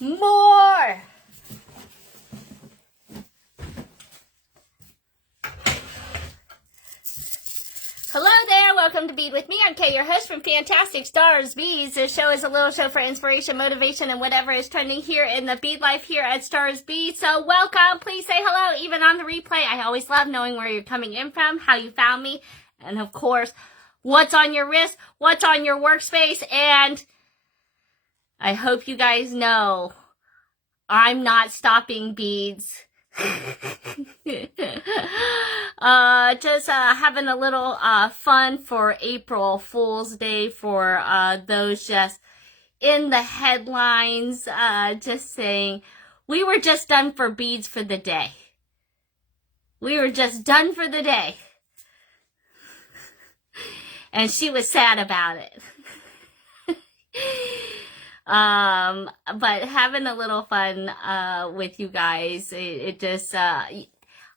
more. Hello there, welcome to Bead with me. I'm Kay, your host from Fantastic Stars Beads. This show is a little show for inspiration, motivation, and whatever is trending here in the bead life here at Stars Beads. So welcome, please say hello, even on the replay. I always love knowing where you're coming in from, how you found me, and of course, what's on your wrist, what's on your workspace, and I hope you guys know I'm not stopping beads. Just having a little fun for April Fool's Day for those just in the headlines, just saying we were just done for beads for the day. We were just done for the day. And she was sad about it. But having a little fun with you guys. It just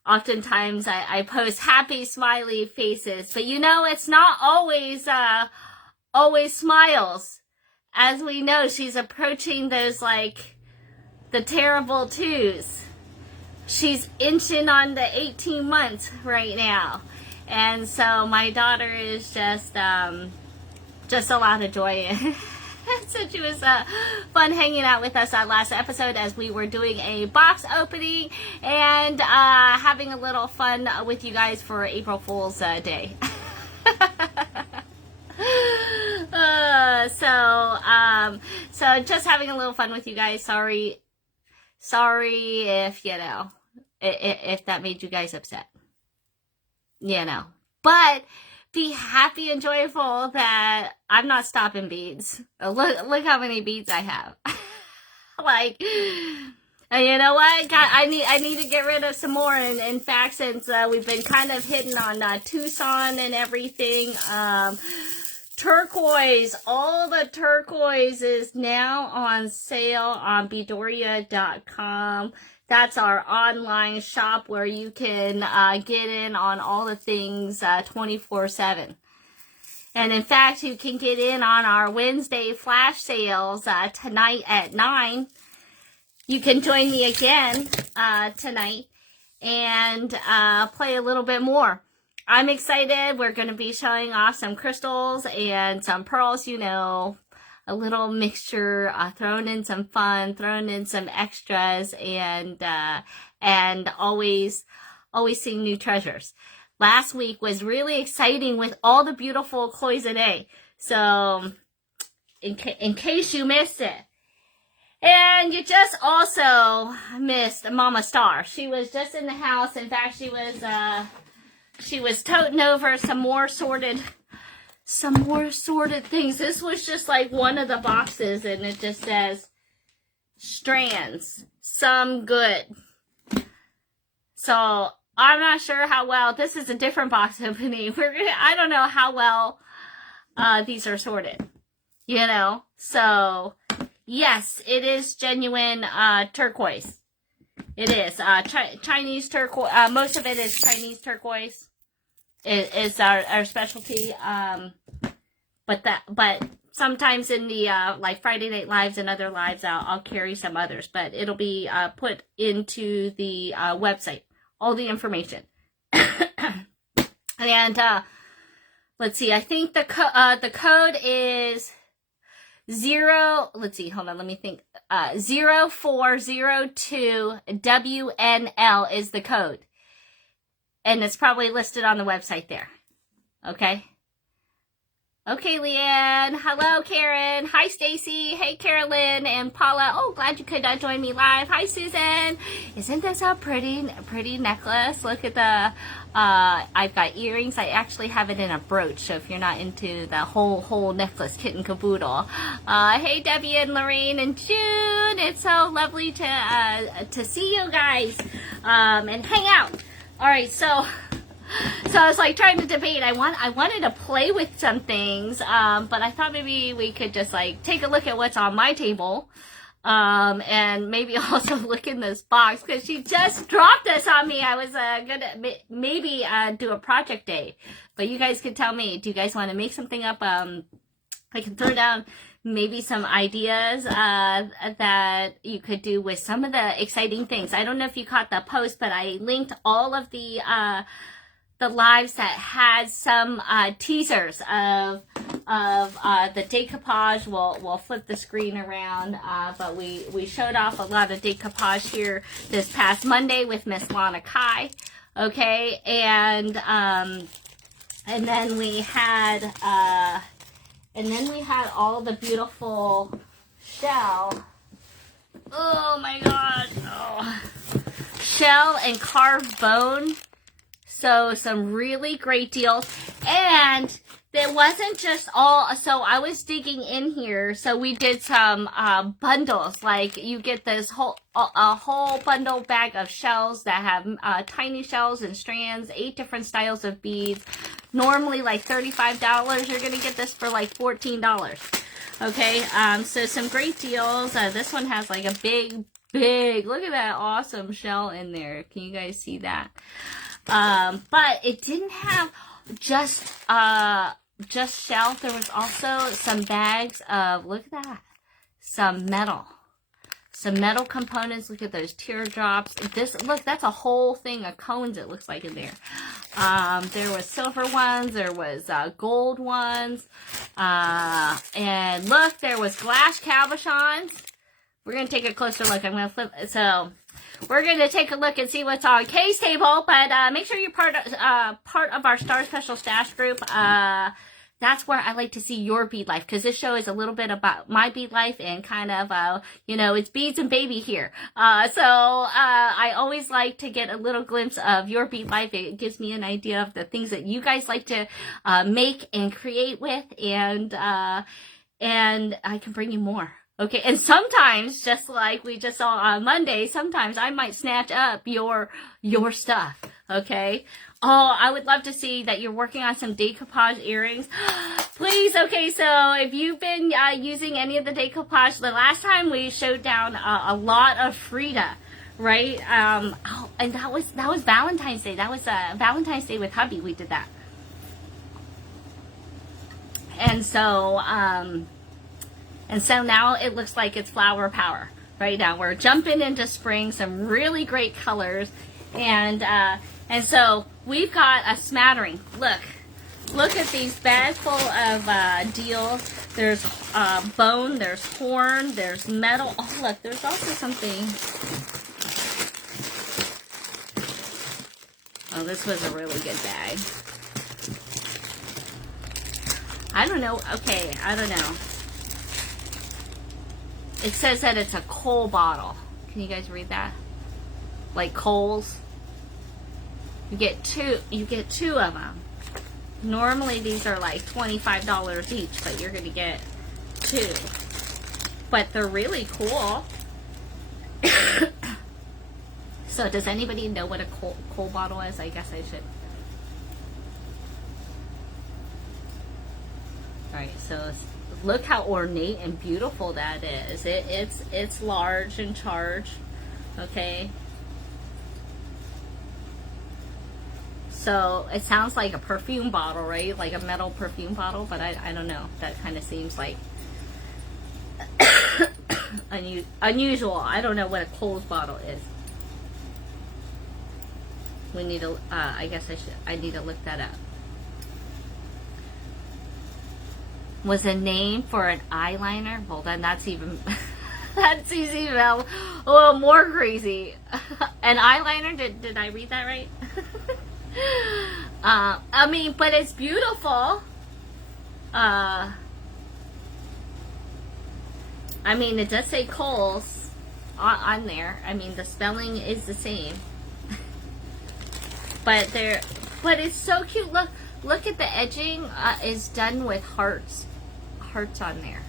oftentimes I post happy smiley faces, but you know it's not always smiles. As we know, she's approaching those like the terrible twos. She's inching on the 18 months right now. And so my daughter is just a lot of joy. So she was fun hanging out with us last episode as we were doing a box opening and having a little fun with you guys for April Fool's Day. So just having a little fun with you guys. Sorry if, you know, if that made you guys upset. You know. But be happy and joyful that I'm not stopping beads. Look how many beads I have. Like, and you know what? God, I need to get rid of some more. And in fact, since we've been kind of hitting on Tucson and everything, turquoise, all the turquoise is now on sale on Beadoria.com. That's our online shop where you can get in on all the things 24/7. And in fact, you can get in on our Wednesday flash sales tonight at 9. You can join me again tonight and play a little bit more. I'm excited. We're going to be showing off some crystals and some pearls, you know. A little mixture, throwing in some fun, throwing in some extras, and always seeing new treasures. Last week was really exciting with all the beautiful cloisonne. So, in case you missed it, and you just also missed Mama Star. She was just in the house. In fact, she was toting over some more sorted things. This was just like one of the boxes, and it just says strands, some good. So I'm not sure how well, this is a different box opening. I don't know how well these are sorted, you know. So yes, it is genuine turquoise. It is Chinese turquoise. Most of it is Chinese turquoise. It is our specialty. But sometimes in the like Friday Night Lives and other lives, I'll carry some others. But it'll be put into the website, all the information. And let's see. I think the code is 0. Let's see. Hold on. Let me think. 0402 WNL is the code. And it's probably listed on the website there. Okay? Okay, Leanne. Hello, Karen. Hi, Stacy. Hey, Carolyn and Paula. Oh, glad you could join me live. Hi, Susan. Isn't this a pretty necklace? Look at the, I've got earrings. I actually have it in a brooch. So if you're not into the whole necklace, kit and caboodle. Hey, Debbie and Lorraine and June. It's so lovely to see you guys, and hang out. All right, so I was like trying to debate. I wanted to play with some things, but I thought maybe we could just like take a look at what's on my table, and maybe also look in this box because she just dropped this on me. I was gonna maybe do a project day, but you guys could tell me. Do you guys want to make something up? I can throw down maybe some ideas that you could do with some of the exciting things. I don't know if you caught the post, but I linked all of the lives that had some teasers of the decoupage. We'll flip the screen around, but we showed off a lot of decoupage here this past Monday with Miss Lana Kai. Okay, and then we had all the beautiful shell. Oh my God! Oh. Shell and carved bone. So some really great deals, and there wasn't just all. So I was digging in here. So we did some bundles. Like you get this a whole bundle bag of shells that have tiny shells and strands, 8 different styles of beads. Normally like $35. You're gonna get this for like $14. Okay. So some great deals. This one has like a big. Look at that awesome shell in there. Can you guys see that? But it didn't have just shell. There was also some bags of, look at that, some metal components. Look at those teardrops. Look, that's a whole thing of cones, it looks like, in there. There was silver ones, there was gold ones, and look, there was glass cabochons. We're going to take a closer look. I'm going to flip, so we're going to take a look and see what's on Kay's table, but make sure you're part of our Star Special Stash group. That's where I like to see your bead life, because this show is a little bit about my bead life and kind of, it's beads and baby here. So I always like to get a little glimpse of your bead life. It gives me an idea of the things that you guys like to make and create with, and I can bring you more. Okay, and sometimes, just like we just saw on Monday, sometimes I might snatch up your stuff, okay? Oh, I would love to see that you're working on some decoupage earrings. Please, okay, so if you've been using any of the decoupage, the last time we showed down a lot of Frida, right? And that was Valentine's Day. That was Valentine's Day with hubby. We did that. And so now it looks like it's flower power. Right now we're jumping into spring, some really great colors, and so we've got a smattering. Look at these bags full of deals. There's bone, there's horn, there's metal. Oh look, there's also something. Oh, this was a really good bag. I don't know. Okay, I don't know. It says that it's a coal bottle. Can you guys read that? Like coals. You get two of them. Normally these are like $25 each, but you're gonna get 2. But they're really cool. So does anybody know what a coal bottle is? I guess I should. Alright, so look how ornate and beautiful that is. It's large and charged. Okay. So it sounds like a perfume bottle, right? Like a metal perfume bottle, but I don't know. That kind of seems like unusual. I don't know what a Kohl's bottle is. We need to, I guess I need to look that up. Was a name for an eyeliner? Well, then that's even, that's even a little more crazy. An eyeliner? Did I read that right? I mean, but it's beautiful. I mean, it does say Kohl's on there. I mean, the spelling is the same. But it's so cute. Look at the edging is done with hearts on there.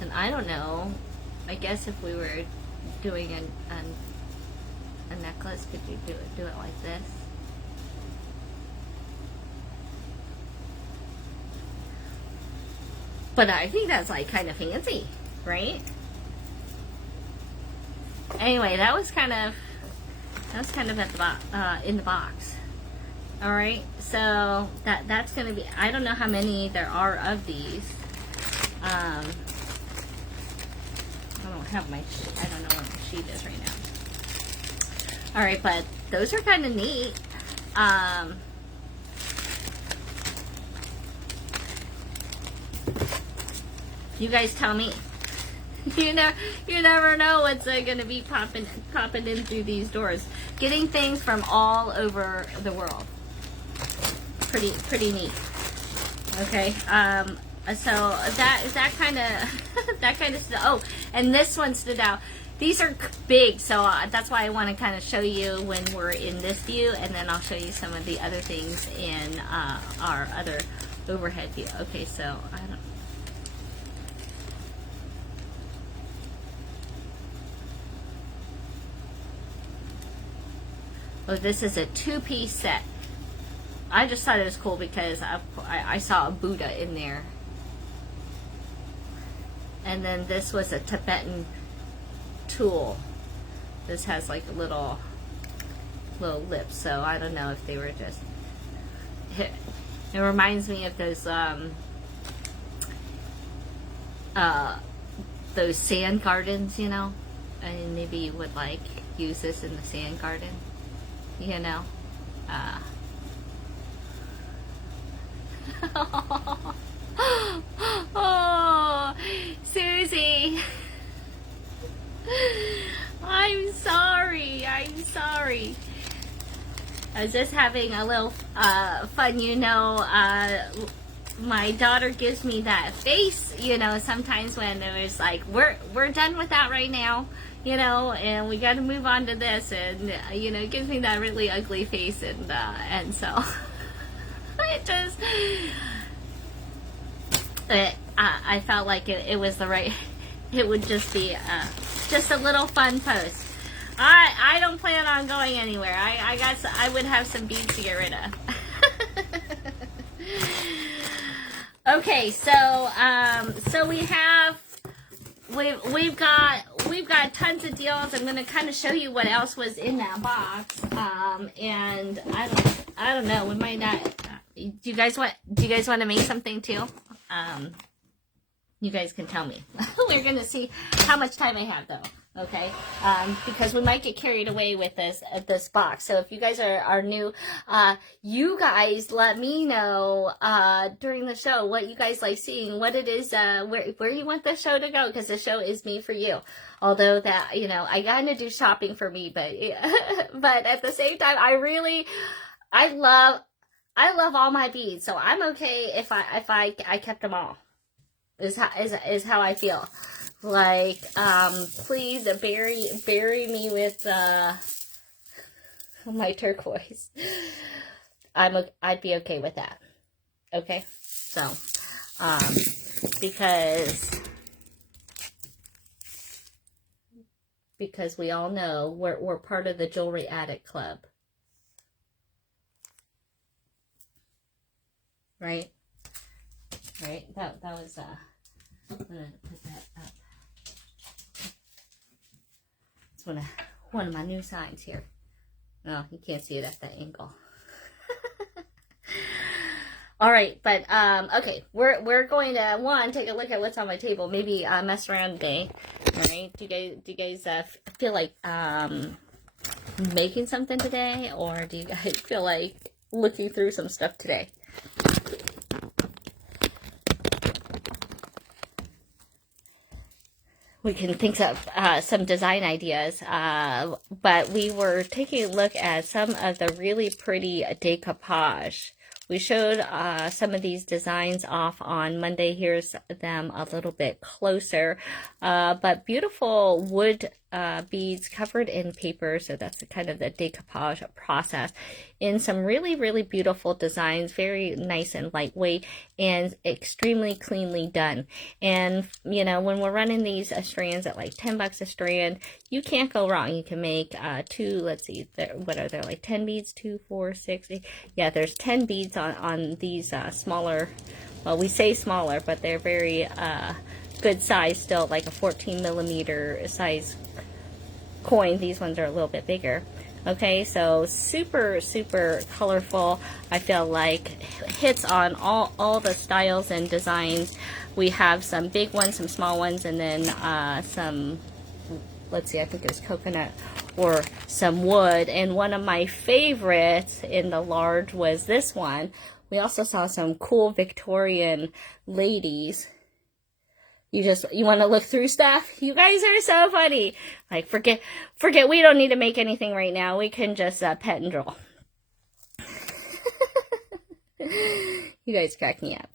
And I don't know, I guess if we were doing a necklace, could you do it like this? But I think that's like kind of fancy, right? Anyway, that was kind of at the in the box. All right, so that's gonna be, I don't know how many there are of these. I don't have my, I don't know where my sheet is right now. All right, but those are kind of neat. You guys tell me. You never know what's going to be popping in through these doors. Getting things from all over the world. Pretty neat. Okay. So that kind of oh, and this one stood out. These are big, so that's why I want to kind of show you when we're in this view, and then I'll show you some of the other things in our other overhead view. Okay, so I don't. Oh, this is a two-piece set. I just thought it was cool because I saw a Buddha in there. And then this was a Tibetan tool. This has like a little lips, so I don't know if they were just... It reminds me of those sand gardens, you know? And maybe you would like use this in the sand garden. You know, oh, Susie, I'm sorry. I was just having a little fun, you know. My daughter gives me that face, you know, sometimes when it was like, we're done with that right now, you know, and we got to move on to this, and you know, it gives me that really ugly face, and so it just, I felt like it was the right, it would just be just a little fun post. I don't plan on going anywhere. I would have some beads to get rid of. Okay, so we've got tons of deals. I'm gonna kind of show you what else was in that box. And I don't know. We might not. Do you guys want to make something too? You guys can tell me. We're gonna see how much time I have though. Okay, because we might get carried away with this box. So if you guys are new, you guys let me know during the show what you guys like seeing, what it is, where you want the show to go, because the show is me for you. Although that, you know, I gotta do shopping for me, but but at the same time, I love all my beads, so I'm okay if I kept them all. Is how I feel. Like, please bury me with my turquoise. I'd be okay with that. Okay, so because we all know we're part of the Jewelry Addict Club, right? Right. That was I'm gonna put that up. One of my new signs here. Oh, you can't see it at that angle. All right, but okay, we're going to take a look at what's on my table. Maybe mess around today. All right, do you guys feel like making something today, or do you guys feel like looking through some stuff today? We can think of some design ideas, but we were taking a look at some of the really pretty decoupage. We showed some of these designs off on Monday. Here's them a little bit closer, but beautiful wood beads covered in paper, so that's kind of the decoupage process, in some really, really beautiful designs, very nice and lightweight, and extremely cleanly done. And, you know, when we're running these strands at like $10 a strand, you can't go wrong. You can make let's see, what are there, like 10 beads, 2, 4, 6, 8. Yeah, there's 10 beads on these smaller, well, we say smaller, but they're very good size still, like a 14 millimeter size coin. These ones are a little bit bigger. Okay, so super, super colorful. I feel like hits on all the styles and designs. We have some big ones, some small ones, and then some, let's see, I think it's coconut or some wood. And one of my favorites in the large was this one. We also saw some cool Victorian ladies. You want to look through stuff? You guys are so funny. Like, forget, we don't need to make anything right now. We can just pet and draw. You guys crack me up.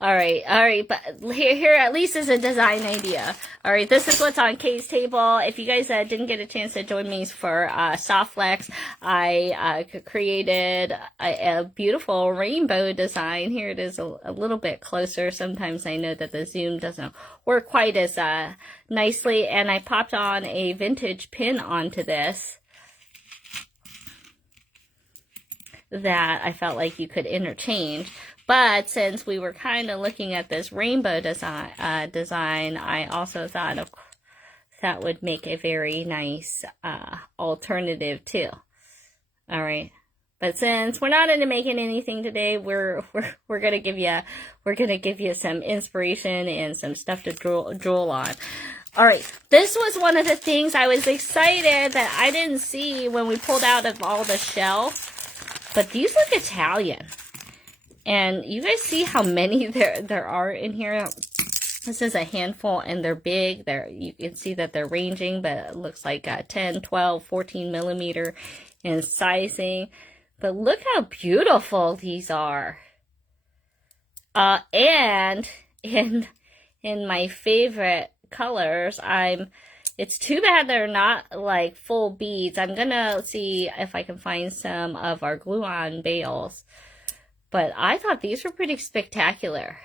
All right, but here at least is a design idea. All right, this is what's on Kay's table. If you guys didn't get a chance to join me for Soft Flex, I created a beautiful rainbow design. Here it is a little bit closer. Sometimes I know that the zoom doesn't work quite as nicely, and I popped on a vintage pin onto this that I felt like you could interchange. But since we were kind of looking at this rainbow design, I also thought that would make a very nice alternative too. All right, but since we're not into making anything today, we're gonna give you some inspiration and some stuff to drool on. All right, this was one of the things I was excited that I didn't see when we pulled out of all the shelf. But these look Italian. And you guys see how many there are in here? This is a handful, and they're big. You can see that they're ranging, but it looks like 10, 12, 14 millimeter in sizing. But look how beautiful these are. And in my favorite colors, it's too bad they're not like full beads. I'm gonna see if I can find some of our glue-on bales. But I thought these were pretty spectacular.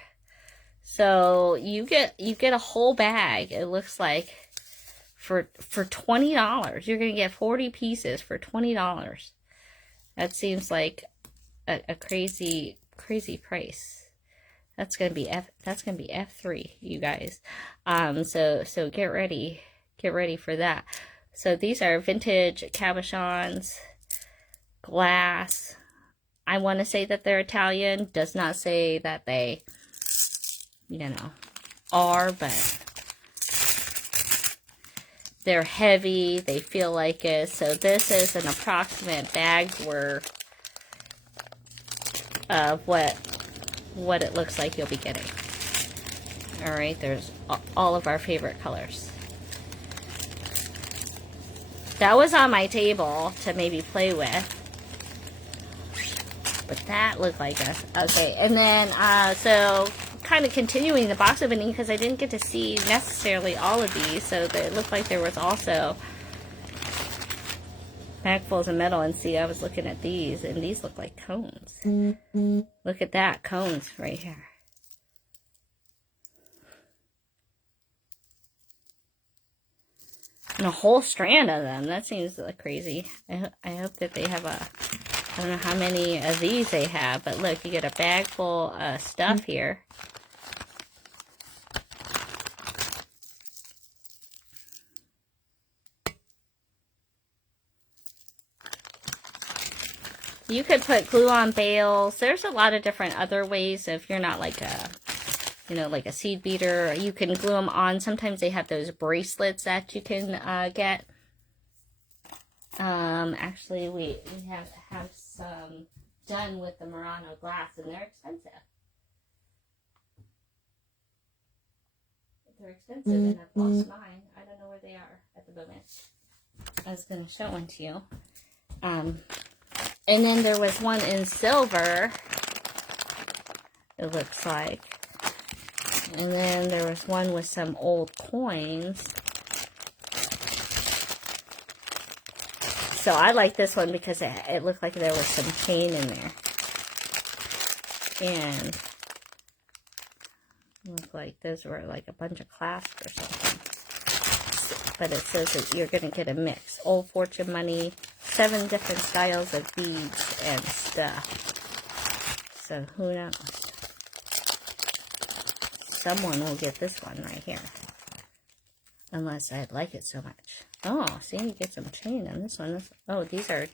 So you get a whole bag, it looks like, for $20. You're gonna get 40 pieces for $20. That seems like a crazy price. That's gonna be F3, you guys. So get ready. Get ready for that. So these are vintage cabochons, glass. I want to say that they're Italian. Does not say that they, are, but they're heavy. They feel like it. So this is an approximate bag's worth of what it looks like you'll be getting. All right, there's all of our favorite colors. That was on my table to maybe play with. But that looked like us. Okay, and then, so kind of continuing the box opening because I didn't get to see necessarily all of these. So it looked like there was also bagfuls of metal. And see, I was looking at these, and these look like cones. Look at that, cones right here. And a whole strand of them. That seems like crazy. I hope that they have I don't know how many of these they have, but look, you get a bag full of stuff here. You could put glue on bales. There's a lot of different other ways if you're not like a like a seed beater. You can glue them on. Sometimes they have those bracelets that you can get. Actually, we have some done with the Murano glass, and they're expensive. They're expensive, and I've lost mine. I don't know where they are at the moment. I was going to show one to you. And then there was one in silver, it looks like. And then there was one with some old coins. So I like this one because it looked like there was some chain in there. And it looked like those were like a bunch of clasps or something. But it says that you're going to get a mix. Old fortune money, 7 different styles of beads and stuff. So who knows? Someone will get this one right here. Unless I like it so much. Oh, see, you get some chain on this one. Oh, these are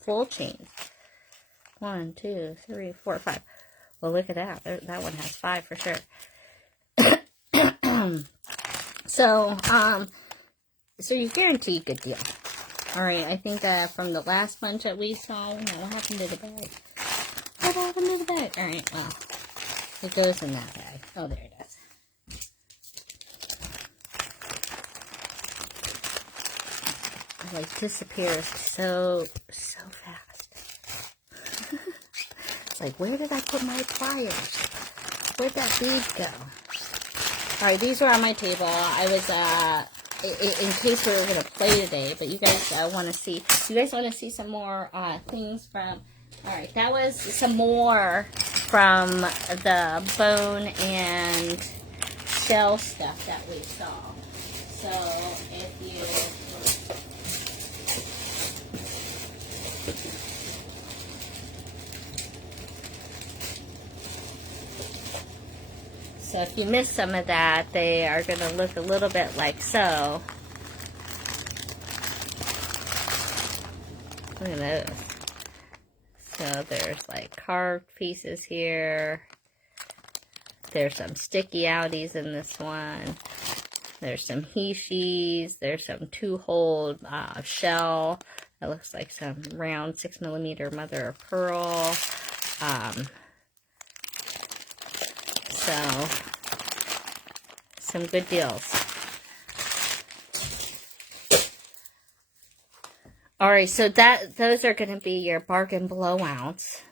full chains. 1, 2, 3, 4, 5. Well, look at that. That one has 5 for sure. So you guarantee a good deal. All right, I think from the last bunch that we saw, what happened to the bag? What happened to the bag? All right, well, it goes in that bag. Oh, there it is. It like disappears so fast. It's like, where did I put my pliers? Where'd that bead go? All right, these were on my table. I was in case we were gonna play today, but you guys want to see. You guys want to see some more things from. All right, that was some more from the bone and shell stuff that we saw. So if you. So if you missed some of that, they are going to look a little bit like so. Look at those. So there's like carved pieces here. There's some sticky outies in this one. There's some hishis. There's some 2-hole shell. That looks like some round 6mm mother of pearl. So, some good deals. Alright, so those are going to be your bargain blowouts.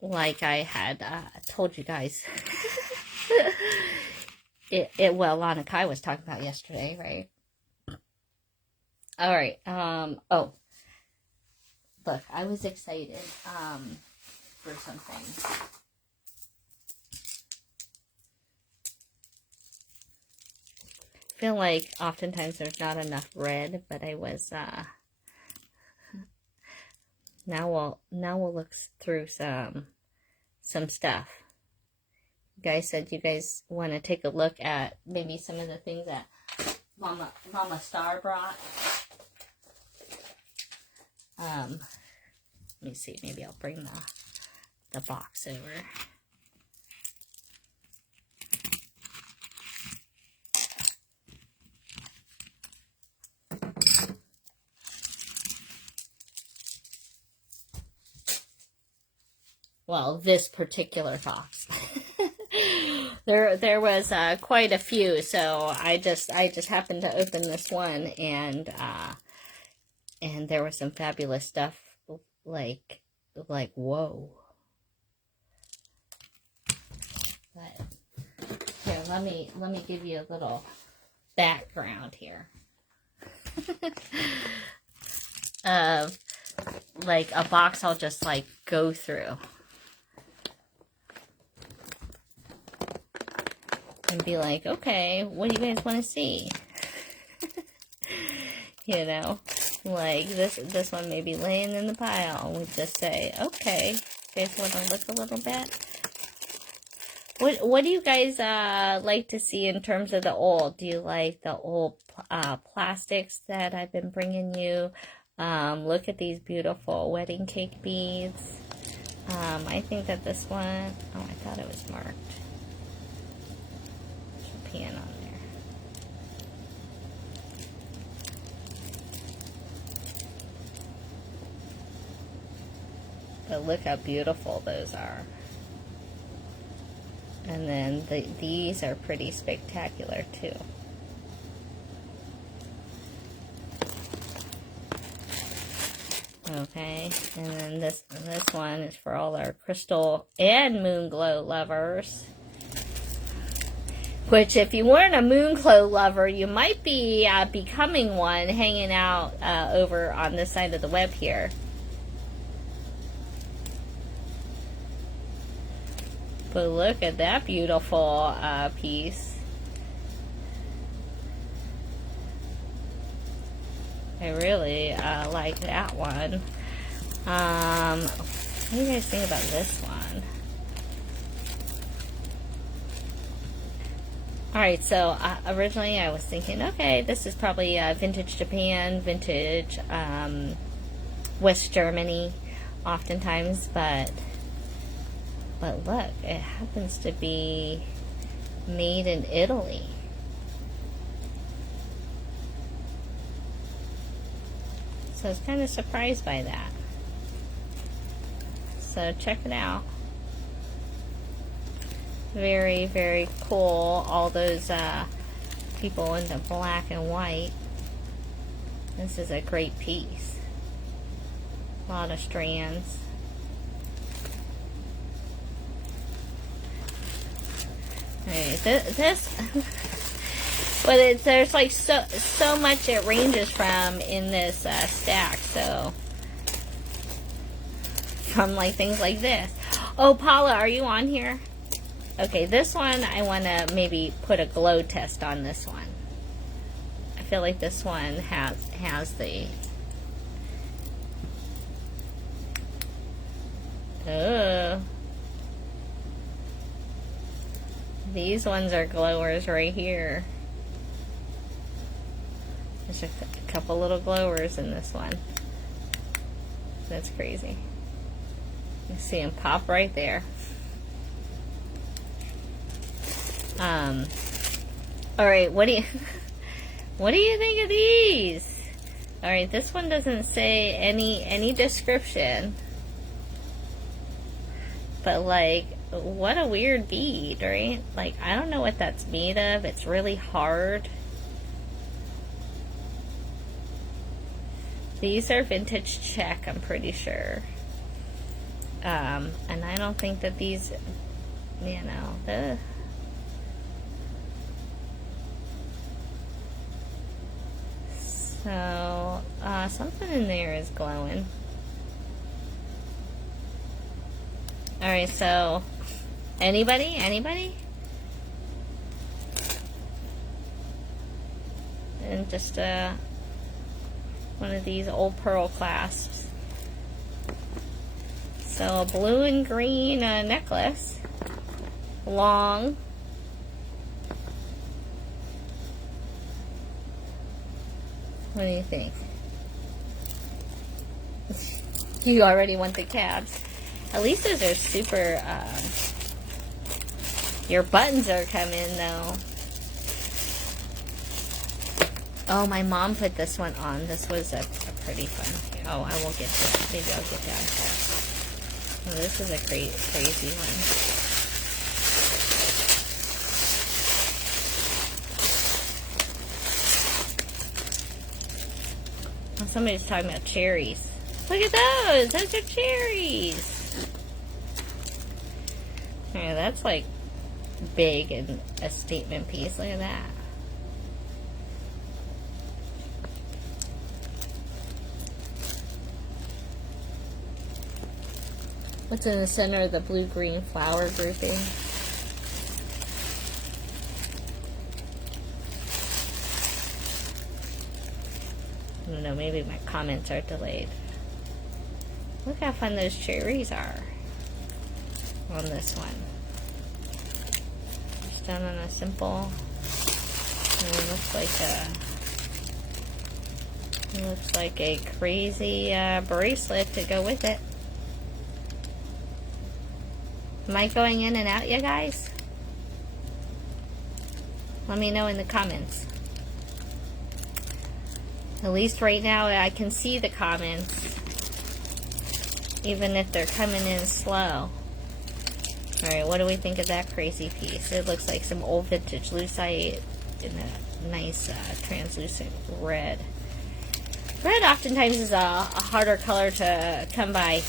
Like I had told you guys. Well, Lana Kai was talking about yesterday, right? Alright, oh. Look, I was excited for something. I feel like oftentimes there's not enough red, but I was now we'll look through some stuff. You guys said you guys want to take a look at maybe some of the things that Mama Star brought. Let me see, maybe I'll bring the box over. Well, this particular box. there was quite a few, so I just happened to open this one, and there was some fabulous stuff, like whoa. But here, let me give you a little background here. Of like a box I'll just like go through. And be like, okay, what do you guys want to see? You know, like this one may be laying in the pile. We just say, okay, you guys want to look a little bit? What do you guys like to see in terms of the old? Do you like the old plastics that I've been bringing you? Look at these beautiful wedding cake beads. I think that this one, oh, I thought it was marked. Pan on there. But look how beautiful those are. And then these are pretty spectacular too. Okay, and then this one is for all our crystal and moon glow lovers. Which, if you weren't a Moonclow lover, you might be becoming one, hanging out over on this side of the web here. But look at that beautiful piece. I really like that one. What do you guys think about this one? Alright, so originally I was thinking, okay, this is probably vintage Japan, vintage West Germany, oftentimes, but look, it happens to be made in Italy. So I was kind of surprised by that. So check it out. Very, very cool. All those people in the black and white. This is a great piece. A lot of strands. Right, this but there's like so much it ranges from in this stack. So from like things like this. Oh, Paula, are you on here? Okay, this one I want to maybe put a glow test on this one. I feel like this one has the these ones are glowers right here. There's a couple little glowers in this one. That's crazy. You see them pop right there. All right, what do you think of these? All right, this one doesn't say any description, but like, what a weird bead, right? Like, I don't know what that's made of. It's really hard. These are vintage Czech, I'm pretty sure. And I don't think that these, you know, so, something in there is glowing. Alright, so, anybody? And just, one of these old pearl clasps. So, a blue and green necklace. Long. What do you think? You already want the cabs. At least those are super, your buttons are coming though. Oh, my mom put this one on. This was a pretty fun. Oh, I will get to it. Maybe I'll get down to it. Oh, this is a crazy one. Oh, somebody's talking about cherries. Look at those! Those are cherries! Yeah, that's like big and a statement piece. Look at that. What's in the center of the blue-green flower grouping? I don't know, maybe my comments are delayed. Look how fun those cherries are on this one. Just done on a simple, and it looks like a crazy bracelet to go with it. Am I going in and out, you guys? Let me know in the comments. At least right now I can see the comments, even if they're coming in slow. Alright, what do we think of that crazy piece? It looks like some old vintage lucite in a nice translucent red. Red oftentimes is a harder color to come by.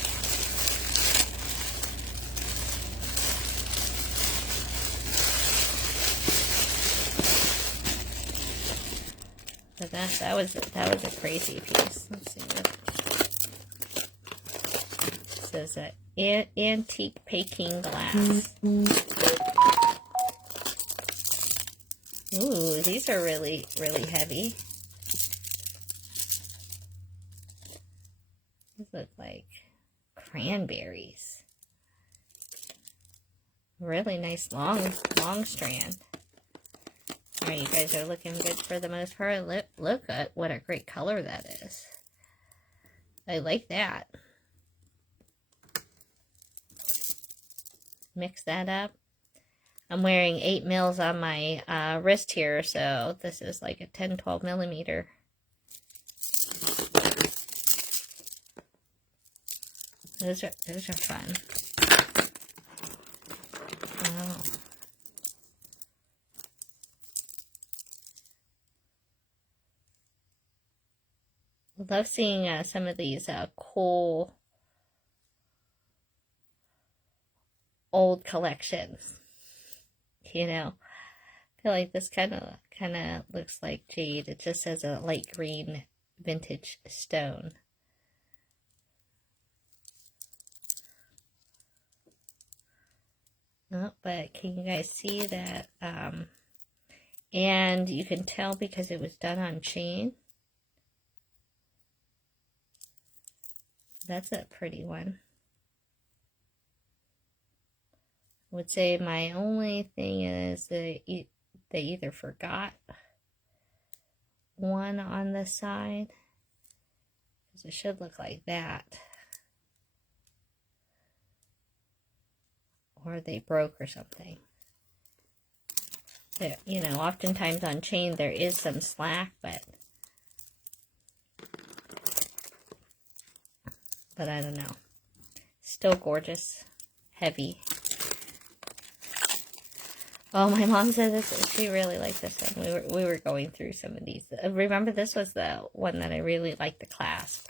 But that was a crazy piece. Let's see what it says. Antique Peking glass. Ooh, these are really heavy. These look like cranberries. Really nice long strand. camera, you guys are looking good for the most part. Look at what a great color that is. I like that. Mix that up. I'm wearing 8 mils on my wrist here, so this is like a 10-12 millimeter. Those are fun. Oh. I love seeing some of these cool old collections. You know, I feel like this kind of looks like jade. It just has a light green vintage stone. Oh, but can you guys see that? And you can tell because it was done on chain. That's a pretty one. I would say my only thing is they either forgot one on the side, because it should look like that, or they broke or something. There, you know, oftentimes on chain there is some slack, but I don't know. Still gorgeous, heavy. Oh, my mom said this. She really liked this one. We were going through some of these. Remember, this was the one that I really liked, the clasp.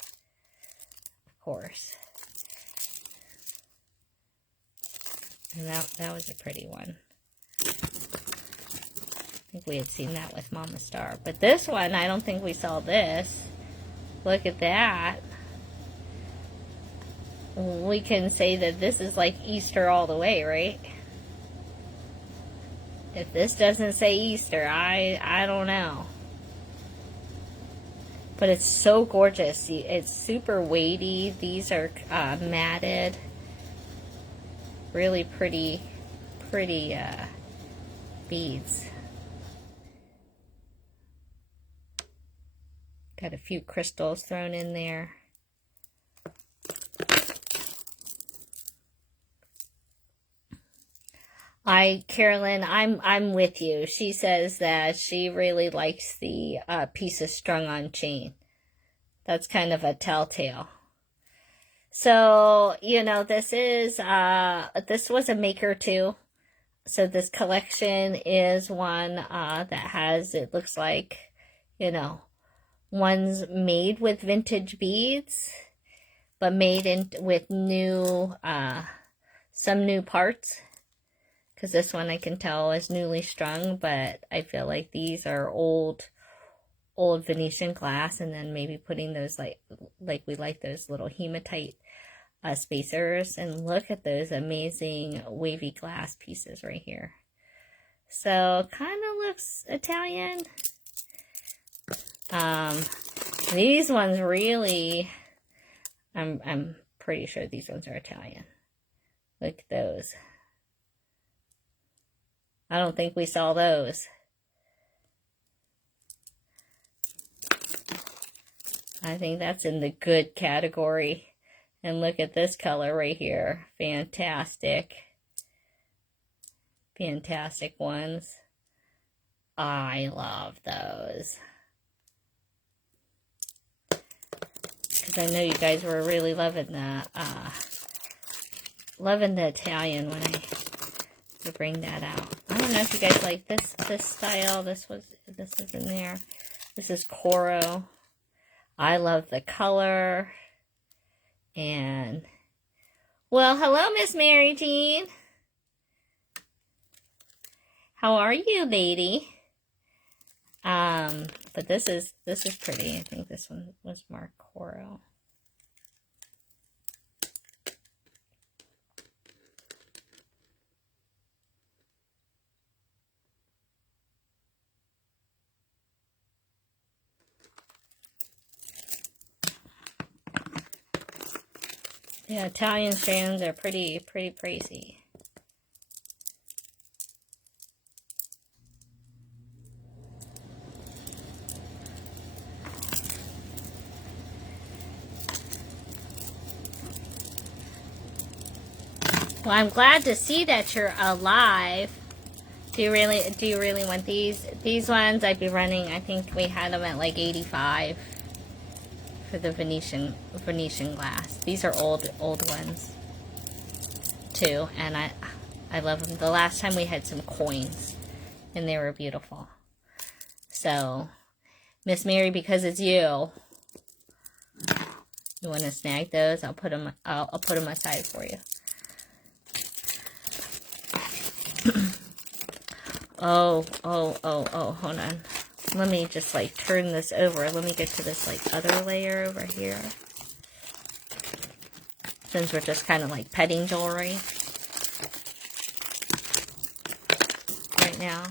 Of course. And that was a pretty one. I think we had seen that with Mama Star. But this one, I don't think we saw this. Look at that. We can say that this is like Easter all the way, right? If this doesn't say Easter, I don't know. But it's so gorgeous. It's super weighty. These are matted. Really pretty beads. Got a few crystals thrown in there. Carolyn, I'm with you. She says that she really likes the pieces strung on chain. That's kind of a telltale. So, you know, this was a maker too. So this collection is one that has, it looks like, you know, one's made with vintage beads, but made with new, some new parts. Because this one I can tell is newly strung, but I feel like these are old Venetian glass, and then maybe putting those like we like those little hematite spacers. And look at those amazing wavy glass pieces right here. So kind of looks Italian. These ones really, I'm pretty sure these ones are Italian. Look at those. I don't think we saw those. I think that's in the good category. And look at this color right here. Fantastic. Fantastic ones. I love those. Because I know you guys were really loving the Italian when I bring that out. I don't know if you guys like this style. This is in there. This is Coro. I love the color. And well, hello, Miss Mary Jean. How are you, lady? But this is pretty. I think this one was more Coro. Yeah, Italian strands are pretty pricey. Well, I'm glad to see that you're alive. Do you really want these? These ones I'd be running, I think we had them at like 85 for the Venetian glass. These are old ones too, and I love them. The last time we had some coins and they were beautiful. So, Miss Mary, because it's you want to snag those, I'll put them aside for you. Oh, hold on. Let me just like turn this over. Let me get to this like other layer over here. Since we're just kind of like petting jewelry right now.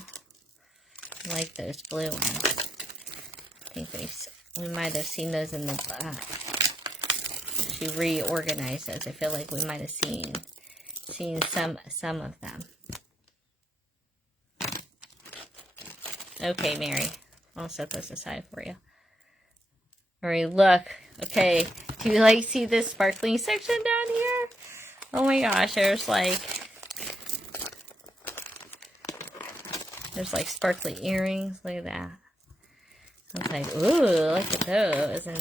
I like those blue ones. I think we might have seen those in the she reorganized those. I feel like we might have seen some of them. Okay, Mary, I'll set this aside for you. All right, look. Okay, do you like see this sparkling section down here? Oh my gosh, there's like sparkly earrings. Look at that. I was like, ooh, look at those. And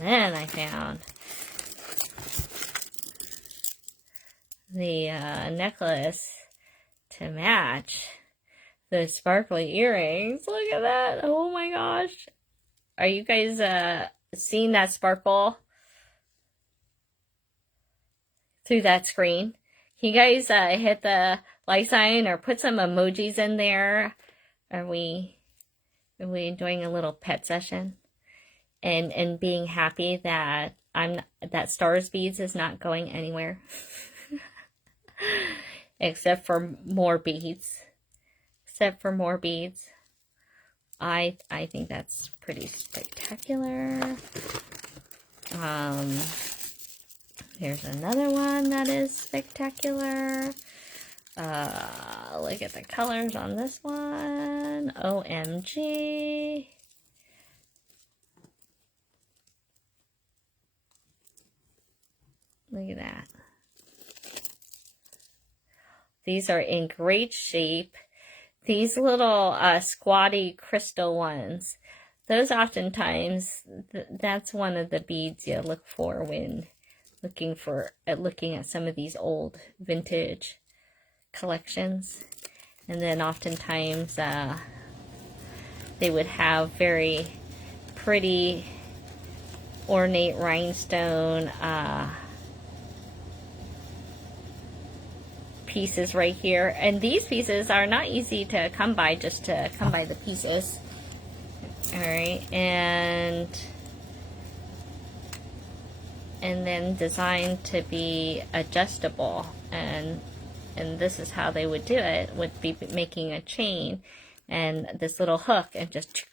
then I found the necklace to match those sparkly earrings. Look at that. Oh my gosh. Are you guys seeing that sparkle through that screen? Can you guys hit the like sign or put some emojis in there? Are we doing a little pet session? And being happy that that Stars Beads is not going anywhere. Except for more beads. I think that's pretty spectacular. Here's another one that is spectacular. Look at the colors on this one. OMG. Look at that. These are in great shape. These little squatty crystal ones, those oftentimes, that's one of the beads you look for when looking at some of these old vintage collections. And then oftentimes they would have very pretty ornate rhinestone pieces right here, and these pieces are not easy to come by, just to come by the pieces. All right, and then designed to be adjustable, and this is how they would do it, would be making a chain and this little hook and just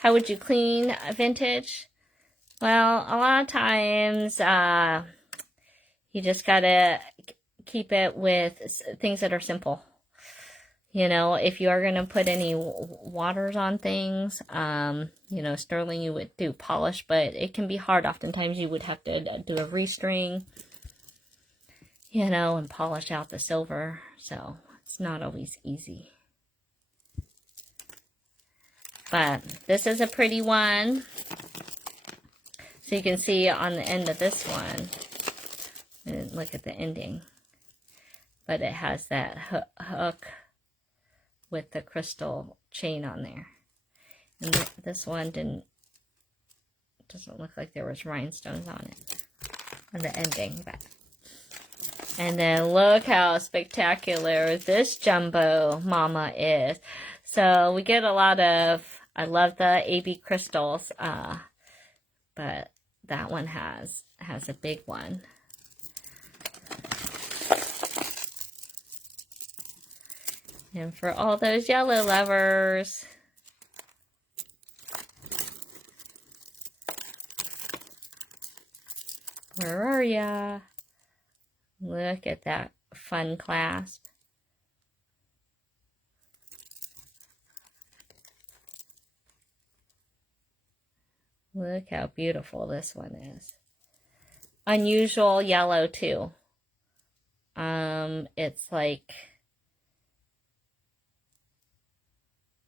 how would you clean vintage? Well, a lot of times you just gotta keep it with things that are simple. You know, if you are gonna put any waters on things, you know, sterling you would do polish, but it can be hard. Oftentimes you would have to do a restring, you know, and polish out the silver. So it's not always easy. But this is a pretty one. So you can see on the end of this one, and look at the ending, but it has that hook with the crystal chain on there. And this one doesn't look like there was rhinestones on it, on the ending. But and then look how spectacular this jumbo mama is. So we get a lot of, I love the AB crystals, but that one has a big one. And for all those yellow lovers, where are ya? Look at that fun clasp. Look how beautiful this one is. unusual yellow too. It's like,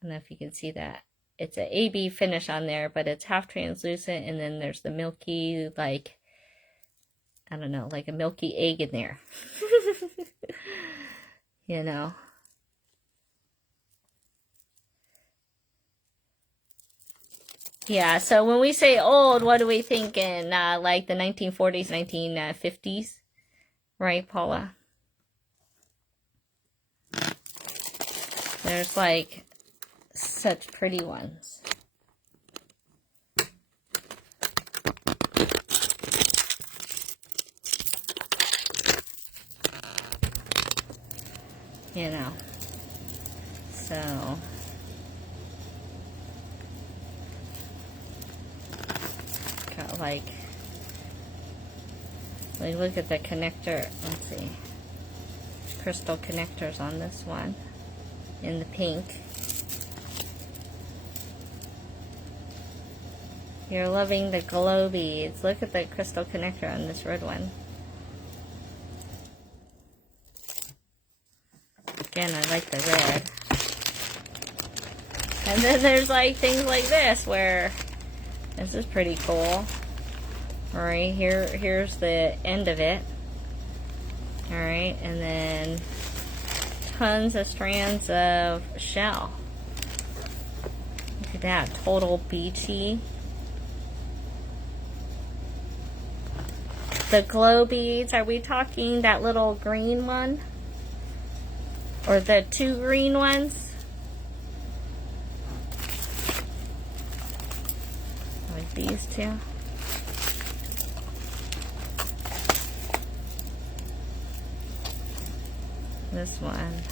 I don't know if you can see that. It's an AB finish on there, but it's half translucent, and then there's the milky, like, I don't know, like a milky egg in there. You know. Yeah, so when we say old, what are we thinking? Like the 1940s, 1950s? Right, Paula? There's like such pretty ones. You know. So got like look at the connector. Let's see. Crystal connectors on this one in the pink. You're loving the glow beads. Look at the crystal connector on this red one. Again, I like the red. And then there's like things like this where this is pretty cool. Alright, here's the end of it. Alright, and then tons of strands of shell. Look at that, total beachy. The glow beads, are we talking that little green one? Or the two green ones? Like these two? This one.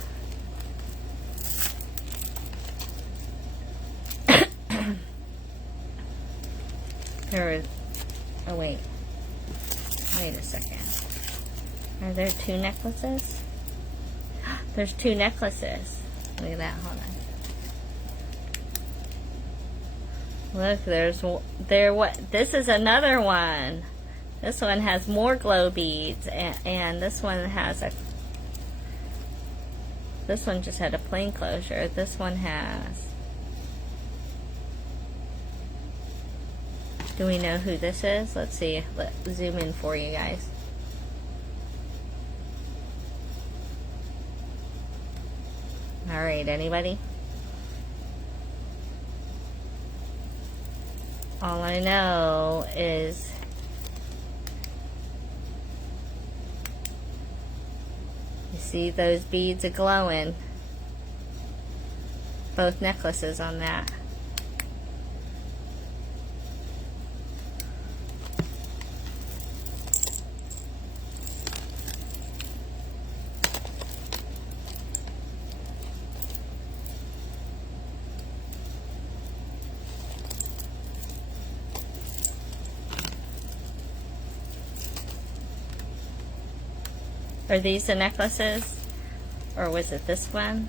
There is, oh wait a second. Are there two necklaces? There's two necklaces. Look at that, hold on. Look, this is another one. This one has more glow beads, and this one has this one just had a plain closure. This one has, do we know who this is? Let's see, let's zoom in for you guys. Alright, anybody? All I know is you see those beads are glowing. Both necklaces on that. Are these the necklaces? Or was it this one?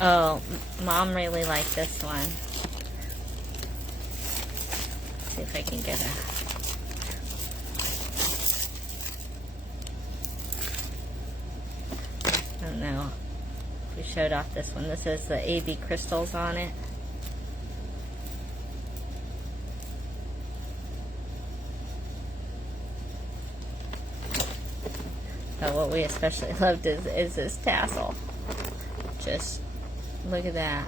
Oh, Mom really liked this one. Let's see if I can get a... I don't know if we showed off this one. This is the AB crystals on it. But what we especially loved is this tassel. Just look at that.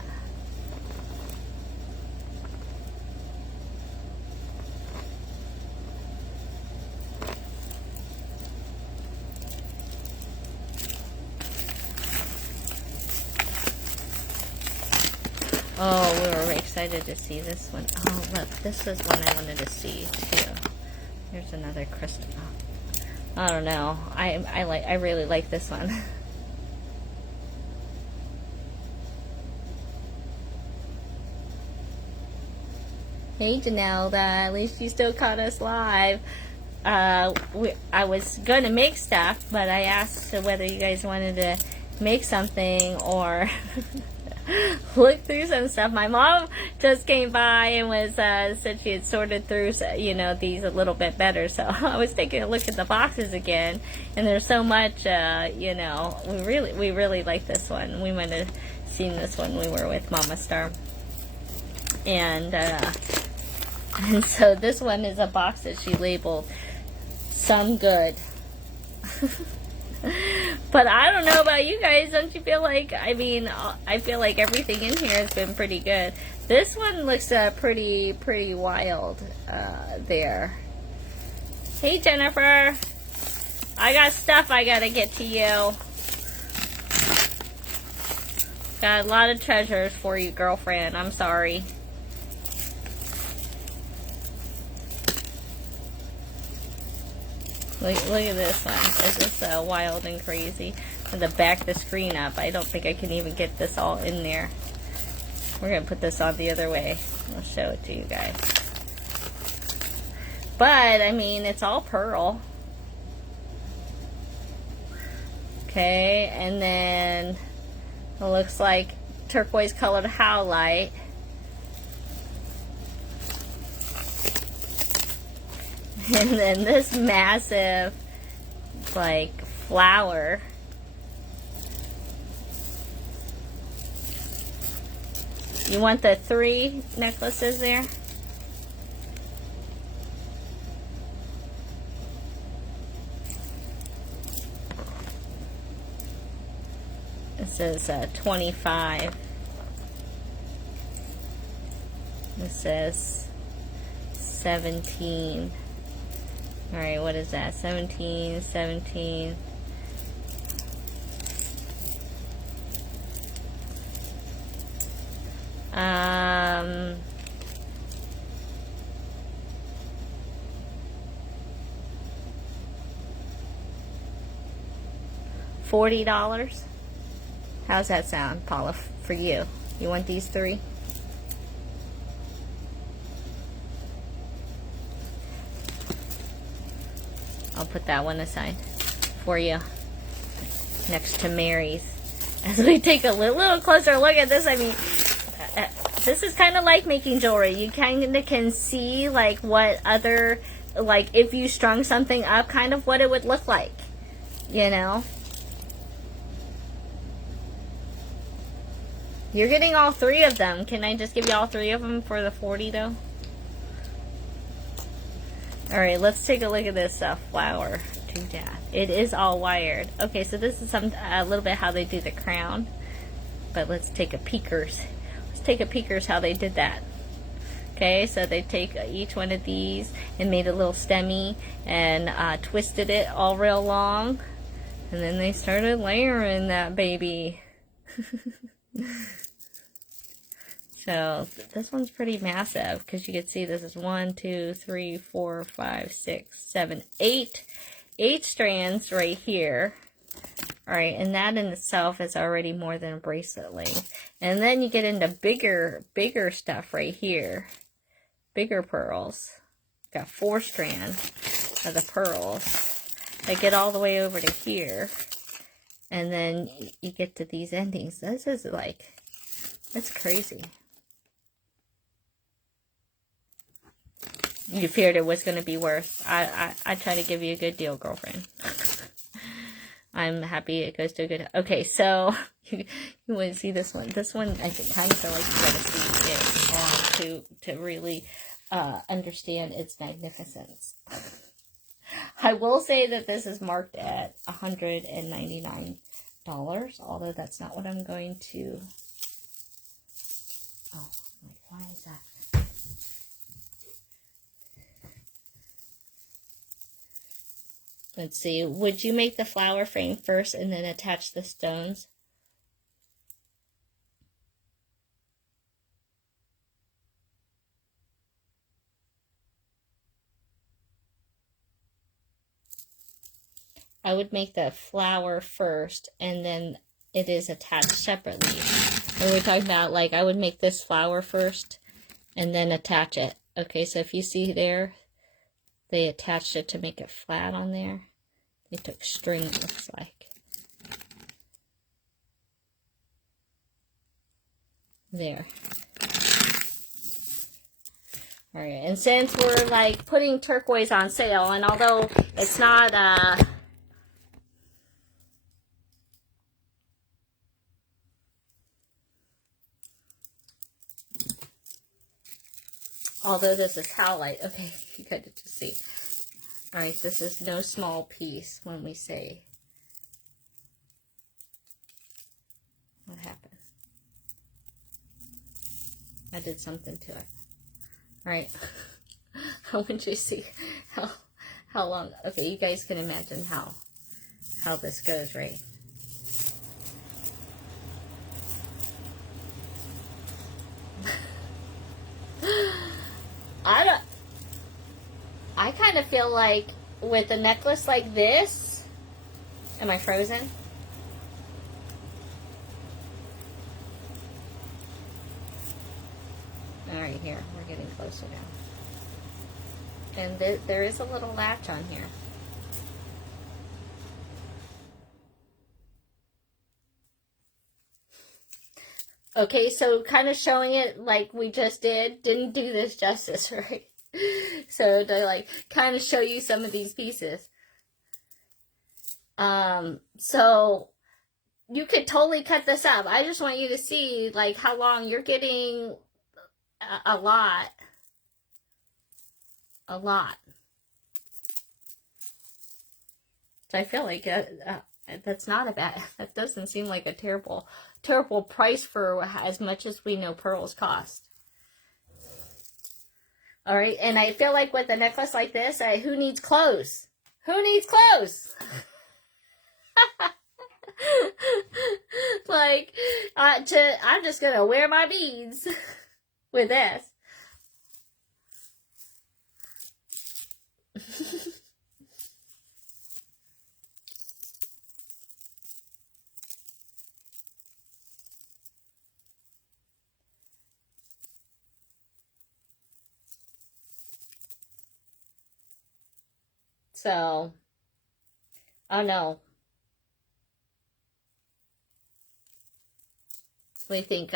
Oh, we were excited to see this one. Oh, look, this is one I wanted to see too. Here's another crystal. I don't know. I really like this one. Hey Janelle, at least you still caught us live. I was going to make stuff, but I asked whether you guys wanted to make something or look through some stuff. My mom just came by and was said she had sorted through, you know, these a little bit better. So I was taking a look at the boxes again, and there's so much. You know, we really like this one. We might have seen this one when we were with Mama Star, and so this one is a box that she labeled "Some Good." But I don't know about you guys. Don't you feel like, I mean, I feel like everything in here has been pretty good. This one looks pretty wild there. Hey, Jennifer. I got stuff I gotta get to you. Got a lot of treasures for you, girlfriend. I'm sorry. Look at this one. It's just wild and crazy. I'm going to back the screen up. I don't think I can even get this all in there. We're going to put this on the other way. I'll show it to you guys. But, I mean, it's all pearl. Okay, and then it looks like turquoise colored howlite. And then this massive, like, flower. You want the 3 necklaces there? It says 25. It says 17. Alright, what is that? 17, 17. $40? How's that sound, Paula, for you? You want these 3? I'll put that one aside for you next to Mary's. As we take a little closer look at this, I mean, this is kind of like making jewelry. You kind of can see like what other, like if you strung something up, kind of what it would look like, you know? You're getting all 3 of them. Can I just give you all 3 of them for the 40 though? Alright, let's take a look at this flower to death. It is all wired. Okay, so this is a little bit how they do the crown. But let's take a peekers. Let's take a peekers how they did that. Okay, so they take each one of these and made a little stemmy and twisted it all real long. And then they started layering that baby. So this one's pretty massive because you can see this is 1, 2, 3, 4, 5, 6, 7, 8. 8 strands right here. Alright, and that in itself is already more than a bracelet length. And then you get into bigger stuff right here. Bigger pearls. Got 4 strands of the pearls. They get all the way over to here. And then you get to these endings. This is like, that's crazy. You feared it was going to be worse. I try to give you a good deal, girlfriend. I'm happy it goes to a good... Okay, so you want to see this one. This one, I kind of feel like you got to see it to really understand its magnificence. I will say that this is marked at $199, although that's not what I'm going to... Oh, why is that? Let's see, would you make the flower frame first and then attach the stones? I would make the flower first and then it is attached separately. And we're talking about, like, I would make this flower first and then attach it. Okay, so if you see there, they attached it to make it flat on there. They took string, it looks like. There. Alright, and since we're like putting turquoise on sale, and although it's not although this is howlite, okay, you got to just see. Alright, this is no small piece when we say. What happened? I did something to it. Alright, I want you to see how long, okay, you guys can imagine how this goes, right? I kind of feel like with a necklace like this, am I frozen? Alright, here, we're getting closer now. And there is a little latch on here. Okay, so kind of showing it like we just didn't do this justice, right? So to like kind of show you some of these pieces. So you could totally cut this up. I just want you to see like how long you're getting a lot. So I feel like that's not a bad, that doesn't seem like a terrible price for as much as we know pearls cost. All right, and I feel like with a necklace like this, who needs clothes? Who needs clothes? Like, I'm just gonna wear my beads with this. So, oh no. What do you think?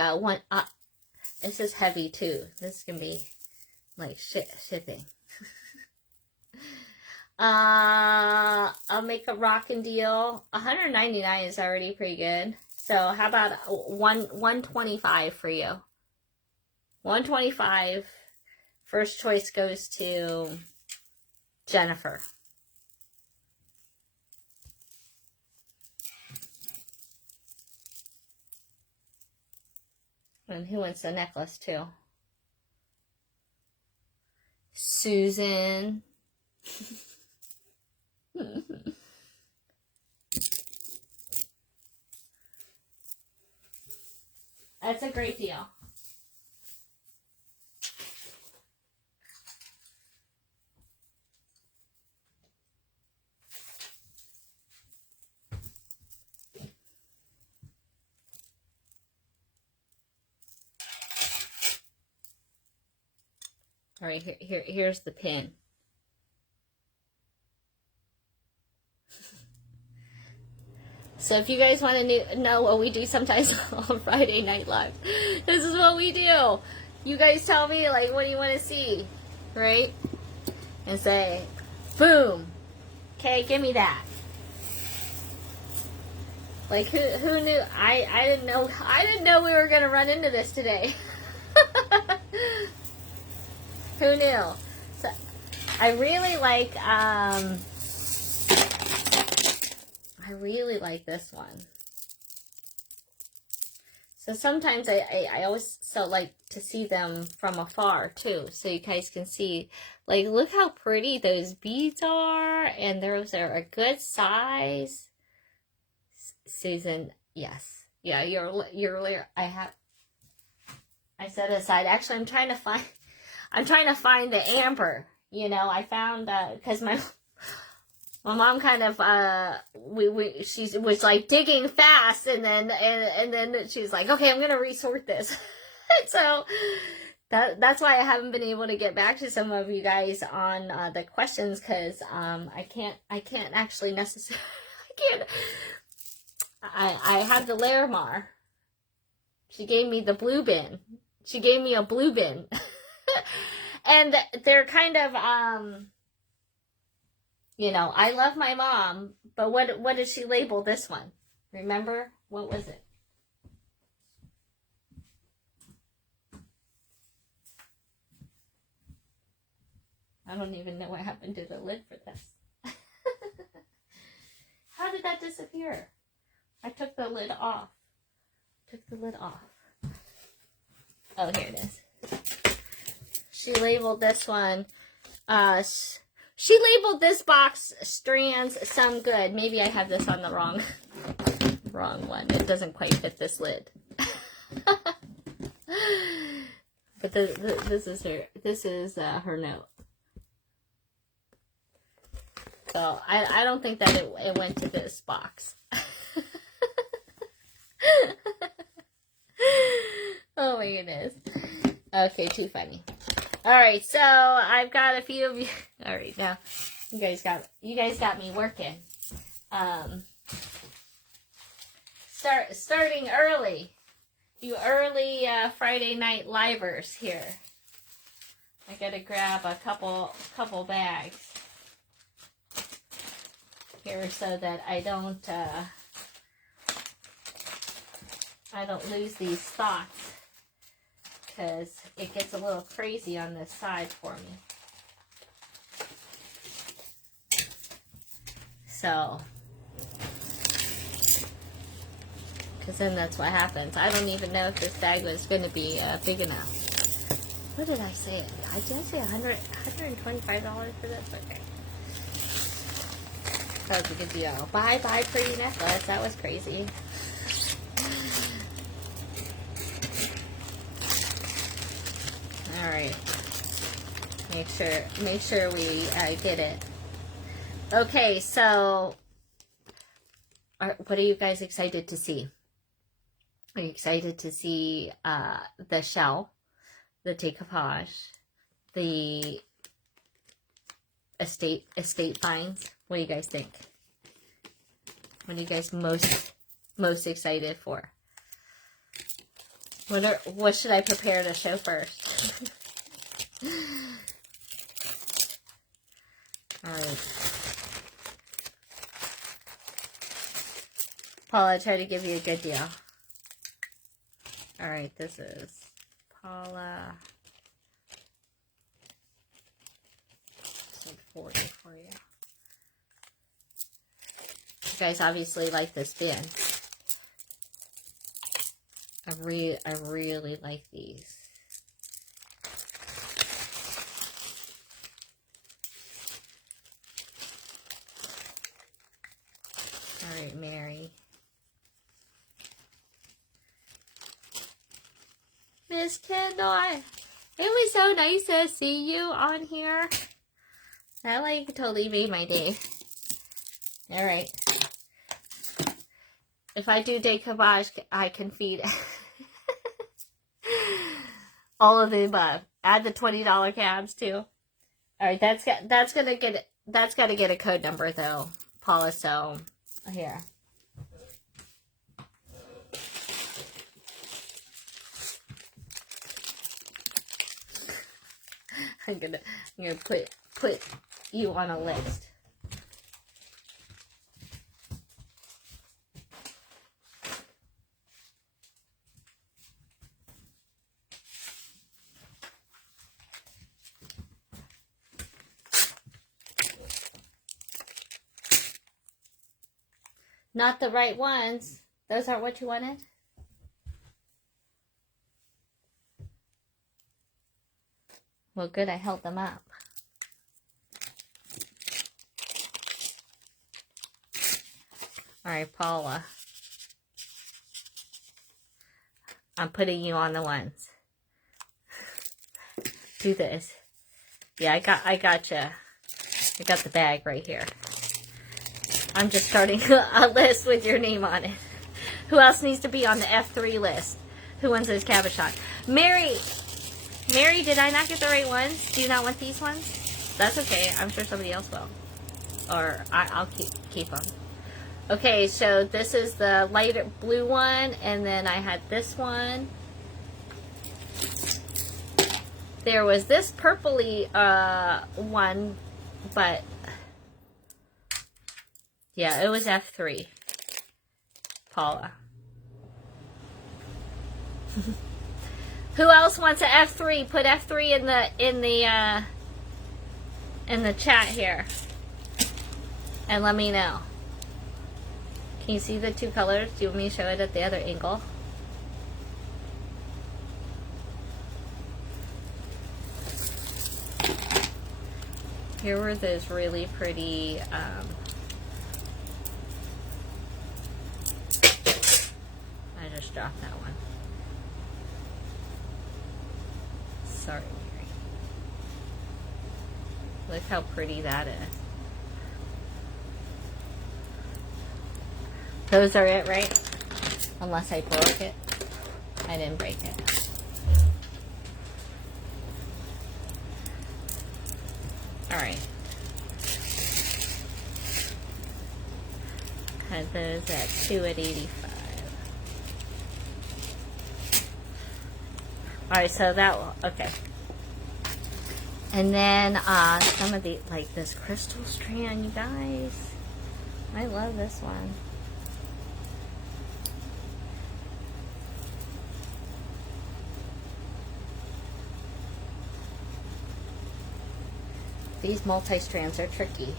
This is heavy too. This can be like shipping. I'll make a rockin' deal. $199 is already pretty good. So how about $125 for you? $125. First choice goes to Jennifer. And who wants a necklace too? Susan. That's a great deal. All right, here's the pin. So if you guys want to know what we do sometimes on Friday Night Live, this is what we do. You guys tell me, like, what do you want to see, right? And say, boom. Okay, give me that. Like, who knew? I didn't know. I didn't know we were gonna run into this today. Who knew? So I really like this one. So sometimes I always like to see them from afar too, so you guys can see, like, look how pretty those beads are, and those are a good size. Susan, yes, yeah, you're I set aside. Actually, I'm trying to find the amber. You know, I found because my mom kind of she was like digging fast, and then she's like, okay, I'm gonna resort this. So That's why I haven't been able to get back to some of you guys on the questions, because I can't actually necessarily I have the Larimar. She gave me the blue bin. She gave me a blue bin. And they're kind of you know, I love my mom, but what did she label this one? Remember? What was it? I don't even know what happened to the lid for this. How did that disappear? I took the lid off. Oh, here it is. She labeled this one. She labeled this box strands some good. Maybe I have this on the wrong one. It doesn't quite fit this lid. But this is her note. So I don't think that it went to this box. Oh my goodness. Okay, too funny. Alright, so I've got a few of you. Alright, now you guys got me working. Starting early. You early Friday night livers here. I gotta grab a couple bags here so that I don't lose these thoughts, because it gets a little crazy on this side for me. So, because then that's what happens. I don't even know if this bag was going to be big enough. What did I say? Did I say $125 for this? Okay. That was a good deal. Bye, pretty necklace. That was crazy. All right. Make sure we get it. Okay, so what are you guys excited to see? Are you excited to see the shell, the decoupage, the estate finds? What do you guys think? What are you guys most excited for? What should I prepare to show first? All right. Paula, try to give you a good deal. All right, this is Paula. Some 40 for you. You guys obviously like this bin. I really like these. All right, Mary. Miss Kendall, it was so nice to see you on here. That like totally made my day. All right. If I do decoupage, I can feed all of the above. Add the $20 cabs too. All right, that's got to get a code number though, Paula. So here. I'm gonna put you on a list. Not the right ones. Those aren't what you wanted? Well, good, I held them up. All right, Paula. I'm putting you on the ones. Do this. Yeah, I gotcha. I got the bag right here. I'm just starting a list with your name on it. Who else needs to be on the F3 list? Who wants this cabochon? Mary, Mary, did I not get the right ones? Do you not want these ones? That's okay. I'm sure somebody else will. Or I'll keep them. Okay, so this is the lighter blue one, and then I had this one. There was this purpley one, but yeah, it was F3. Paula. Who else wants an F3? Put F3 in the chat here, and let me know. Can you see the two colors? Do you want me to show it at the other angle? Here were those really pretty, I just dropped that one. Sorry, Mary. Look how pretty that is. Those are it, right? Unless I broke it. I didn't break it. Alright. Had those at 2 at 85. Alright, so that one, okay. And then some of the, like this crystal strand, you guys. I love this one. These multi-strands are tricky.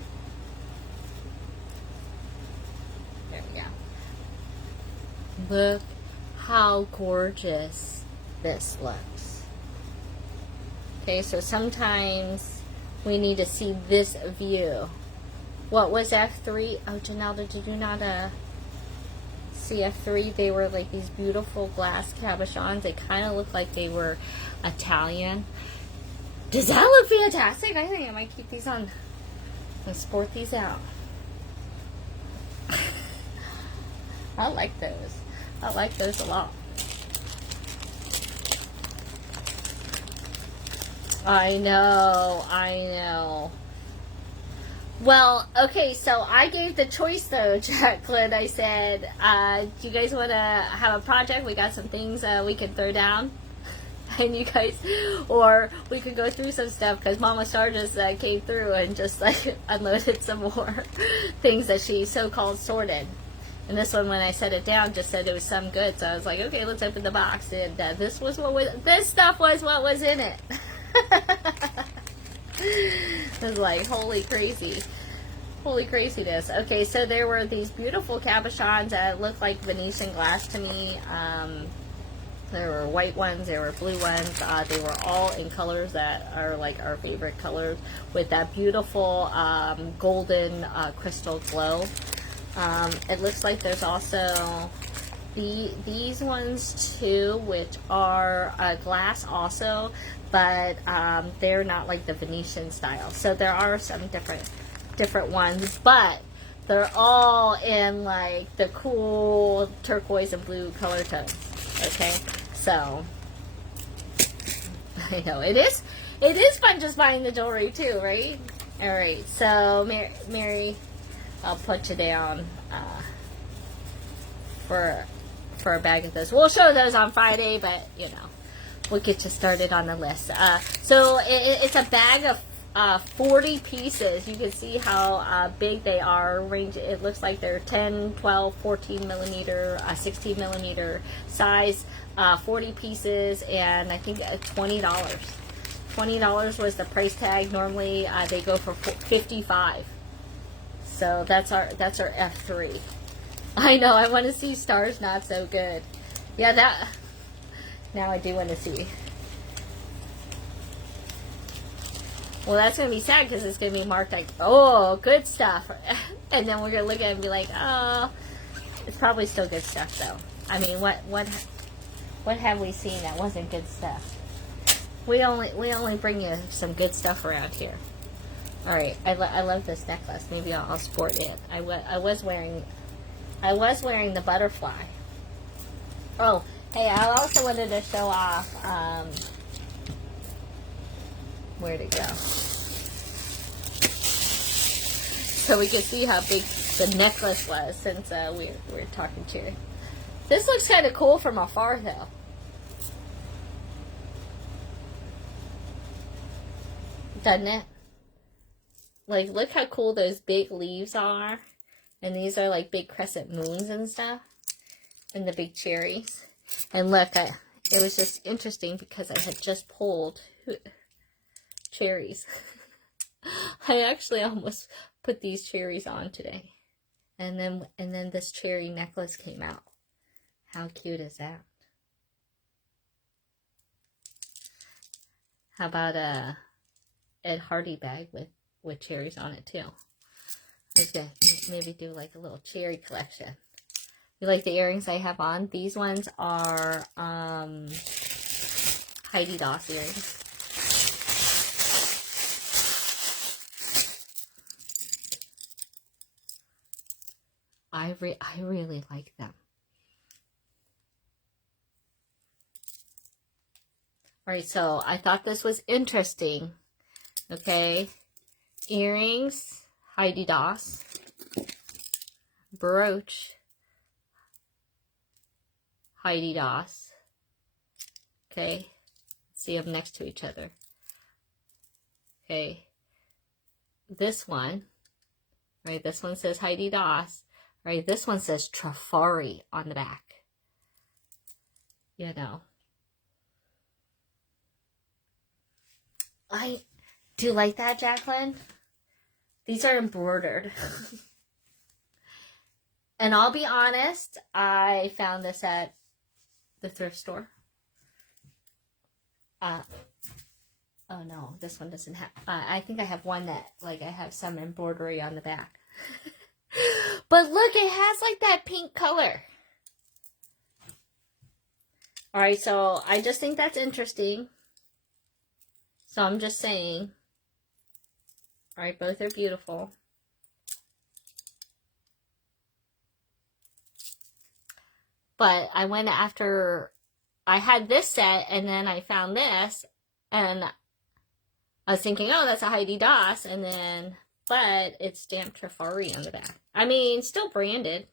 There we go. Look how gorgeous this looks. Okay, so sometimes we need to see this view. What was F3? Oh, Janelle, did you not see F3? They were like these beautiful glass cabochons. They kind of look like they were Italian. Does that look fantastic? I think I might keep these on and sport these out. I like those. I like those a lot. I know. I know. Well, okay, so I gave the choice though, Jacqueline. I said, do you guys want to have a project? We got some things we could throw down. And you guys, or we could go through some stuff because Mama Star just came through and just like unloaded some more things that she so-called sorted. And this one, when I set it down, just said it was some good. So I was like, okay, let's open the box. And this stuff was what was in it. It was like, holy crazy. Holy craziness. Okay, so there were these beautiful cabochons that looked like Venetian glass to me. There were white ones, there were blue ones. They were all in colors that are like our favorite colors with that beautiful golden crystal glow. It looks like there's also these ones too, which are glass also, but they're not like the Venetian style. So there are some different ones, but they're all in like the cool turquoise and blue color tones. Okay, so I know it is fun just buying the jewelry too, right? All right, so Mary, I'll put you down for a bag of this. We'll show those on Friday, but you know, we'll get you started on the list. So it's a bag of 40 pieces. You can see how big they are. Range. It looks like they're 10, 12, 14 millimeter, 16 millimeter size. 40 pieces, and I think $20. $20 was the price tag. Normally they go for $55. So that's our F3. I know. I want to see stars. Not so good. Yeah, that. Now I do want to see. Well, that's going to be sad because it's going to be marked like, oh, good stuff. And then we're going to look at it and be like, oh, it's probably still good stuff, though. I mean, what have we seen that wasn't good stuff? We only bring you some good stuff around here. All right, I love this necklace. Maybe I'll sport it. I was wearing the butterfly. Oh, hey, I also wanted to show off Where'd it go? So we could see how big the necklace was since we're talking cherry. This looks kind of cool from afar though. Doesn't it? Like, look how cool those big leaves are. And these are like big crescent moons and stuff. And the big cherries. And look, it was just interesting because I had just pulled cherries. I actually almost put these cherries on today. And then this cherry necklace came out. How cute is that? How about a Ed Hardy bag with cherries on it too? Okay, maybe do like a little cherry collection. You like the earrings I have on? These ones are Heidi Daus earrings. I really like them. Alright, so I thought this was interesting. Okay. Earrings, Heidi Daus. Brooch, Heidi Daus. Okay. See them next to each other. Okay. This one. Right, this one says Heidi Daus. Right, this one says Trafari on the back. You know. I do like that, Jacqueline. These are embroidered. And I'll be honest, I found this at the thrift store. Oh no, this one doesn't have, I think I have one that, like, I have some embroidery on the back. But look, it has like that pink color. Alright, so I just think that's interesting. So I'm just saying. Alright, both are beautiful. But I went after, I had this set and then I found this and I was thinking, oh, that's a Heidi Daus, and then, but it's stamped Trafari on the back. I mean, still branded,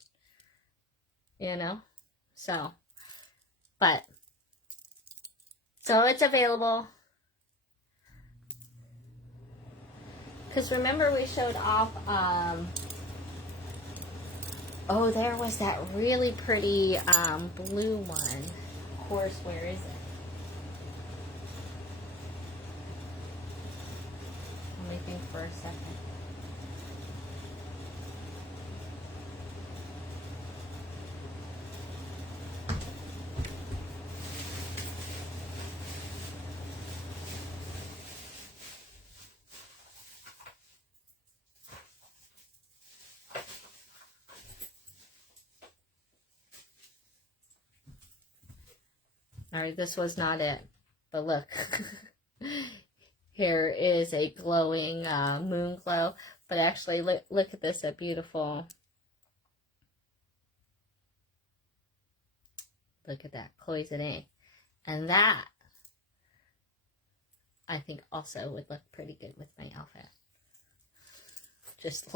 you know, so, but, so it's available. Because remember we showed off, oh, there was that really pretty blue one. Of course, where is it? Let me think for a second. Alright, this was not it. But look. Here is a glowing moon glow. But actually, look at this, a beautiful... Look at that, cloisonne. And that, I think, also would look pretty good with my outfit. Just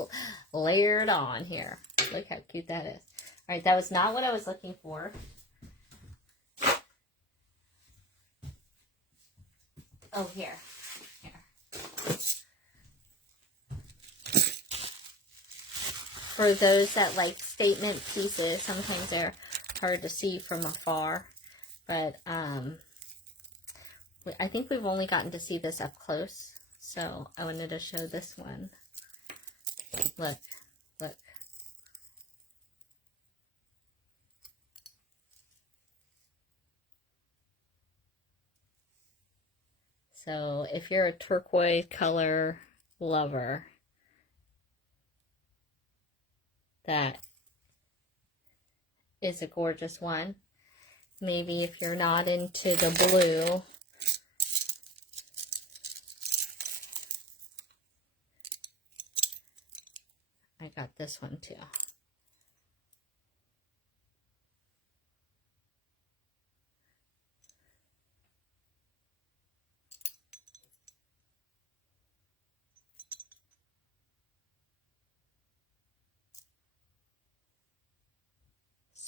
layered on here. Look how cute that is. Alright, that was not what I was looking for. Oh, here. For those that like statement pieces, sometimes they're hard to see from afar. But I think we've only gotten to see this up close. So I wanted to show this one. Look, look. So if you're a turquoise color lover, that is a gorgeous one. Maybe if you're not into the blue, I got this one too.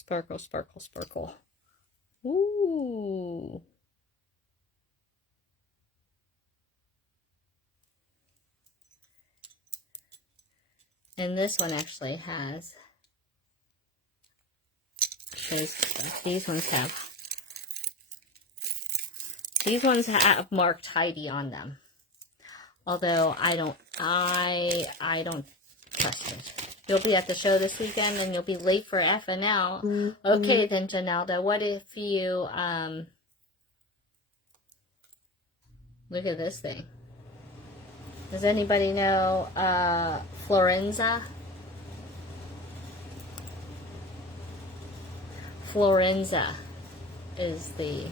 Sparkle, sparkle, sparkle. Ooh. And this one actually has, these ones have marked Heidi on them. Although I don't trust it. You'll be at the show this weekend and you'll be late for FNL. Mm-hmm. Okay then, Janelda, what if you, look at this thing. Does anybody know, Florenza? Florenza is the,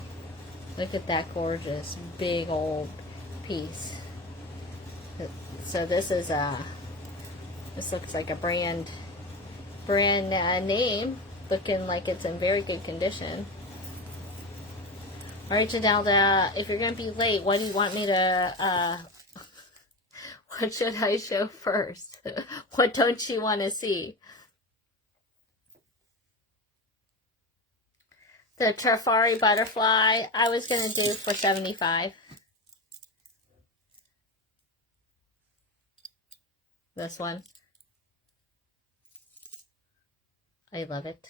look at that gorgeous big old piece. So this is this looks like a brand name, looking like it's in very good condition. All right, Janelda, if you're going to be late, what do you want me to, what should I show first? What don't you want to see? The Trifari butterfly, I was going to do for $75. This one. I love it.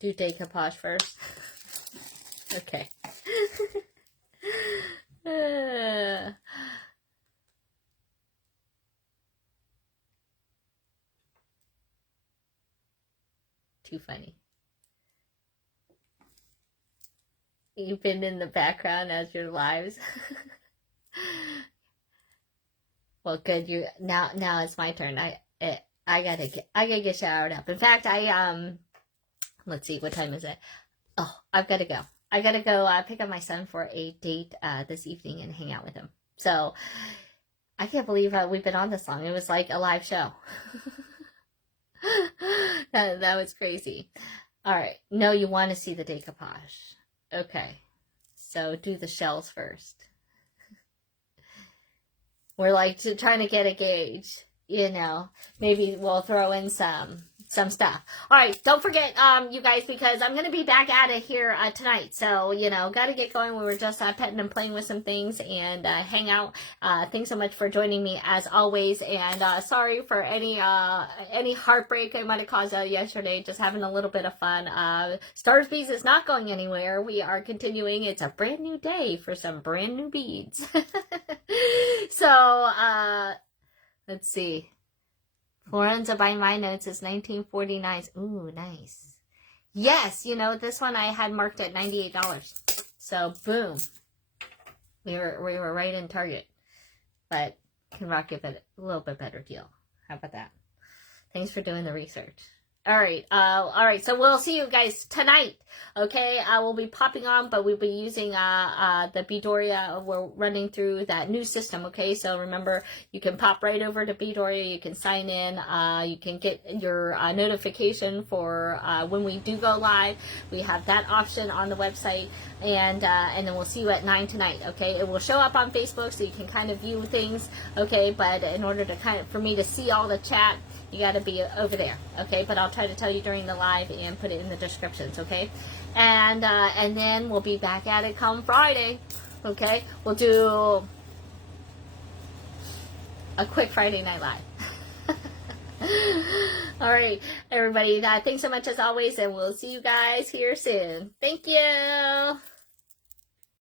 Do decoupage first. Okay. Too funny. You've been in the background as your lives. Well, good. Now it's my turn. I gotta get showered up. In fact, let's see, what time is it? Oh, I've got to go. I gotta go pick up my son for a date this evening and hang out with him. So I can't believe we've been on this long. It was like a live show. that was crazy. All right. No, you want to see the decoupage. Okay. So do the shells first. We're like trying to get a gauge, you know. Maybe we'll throw in some stuff. All right, don't forget, you guys, because I'm going to be back at it here tonight. So, you know, got to get going. We were just petting and playing with some things and hang out. Thanks so much for joining me as always. And sorry for any heartbreak I might have caused yesterday. Just having a little bit of fun. Stars Beads is not going anywhere. We are continuing. It's a brand new day for some brand new beads. So, let's see. Florenza by my notes is 1949. Ooh, nice. Yes, you know, this one I had marked at $98. So, boom. We were right in Target. But can rock it a little bit better deal. How about that? Thanks for doing the research. All right. So we'll see you guys tonight. Okay. We'll be popping on, but we'll be using, the Beadoria. We're running through that new system. Okay. So remember, you can pop right over to Beadoria. You can sign in. You can get your, notification for, when we do go live. We have that option on the website. And then we'll see you at 9 tonight. Okay. It will show up on Facebook so you can kind of view things. Okay. But in order to for me to see all the chat, you got to be over there, okay? But I'll try to tell you during the live and put it in the descriptions, okay? And then we'll be back at it come Friday, okay? We'll do a quick Friday Night Live. All right, everybody. Thanks so much as always, and we'll see you guys here soon. Thank you.